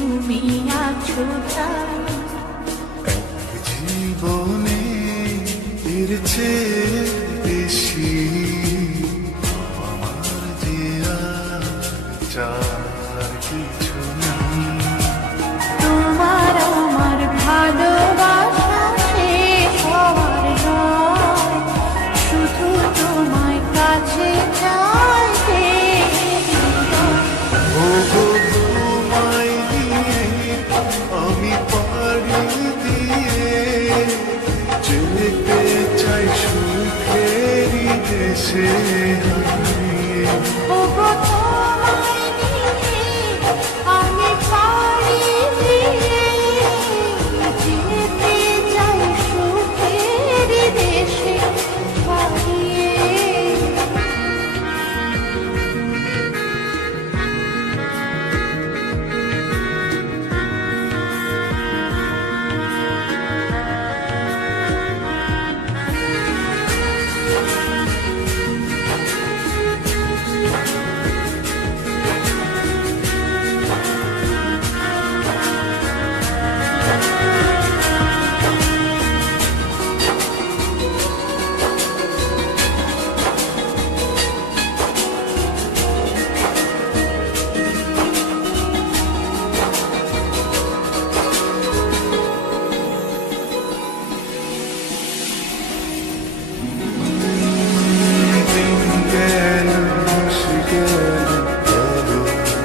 তুমি আছো তাই। জীবনে এর চেয়ে বেশি আমার যে আর চার কিছু নেই। তোমার আমার ভালোবাসা শেষ হওয়ার নয়, শুধু তোমায় কাছে চাইতে হৃদয়। ওগো তোমায় নিয়ে আমি পাড়ি দিয়ে যেতে চাই সুখেরই দেশে হারিয়ে। ওগো তোমায় নিয়ে আমি পাড়ি দিয়ে যেতে চাই সুখের দেশে হারিয়ে।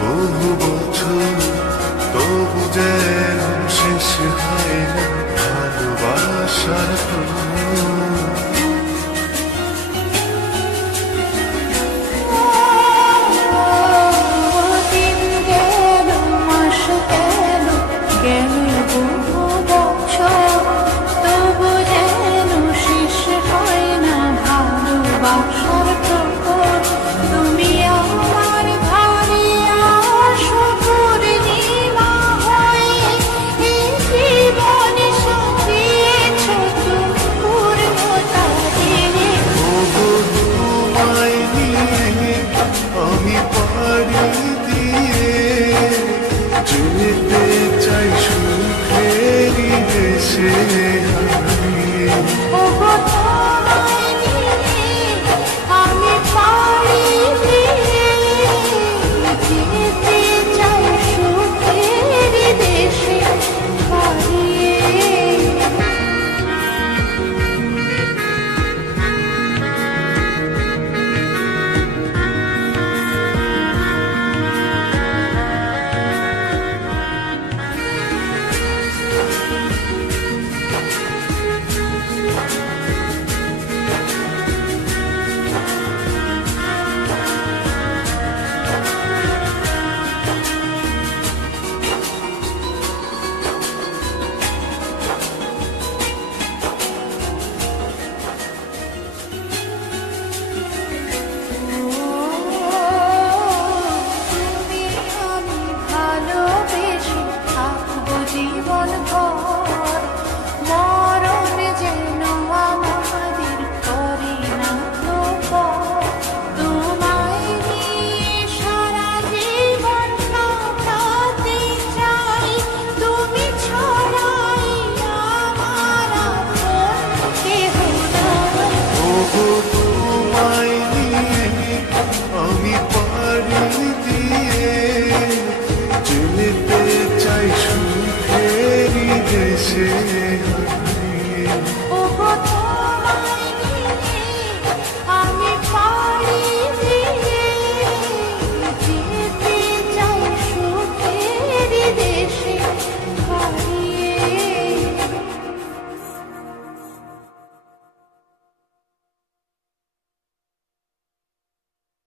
বহু বছর তবু যেন শেষ হয় না ভালোবাসার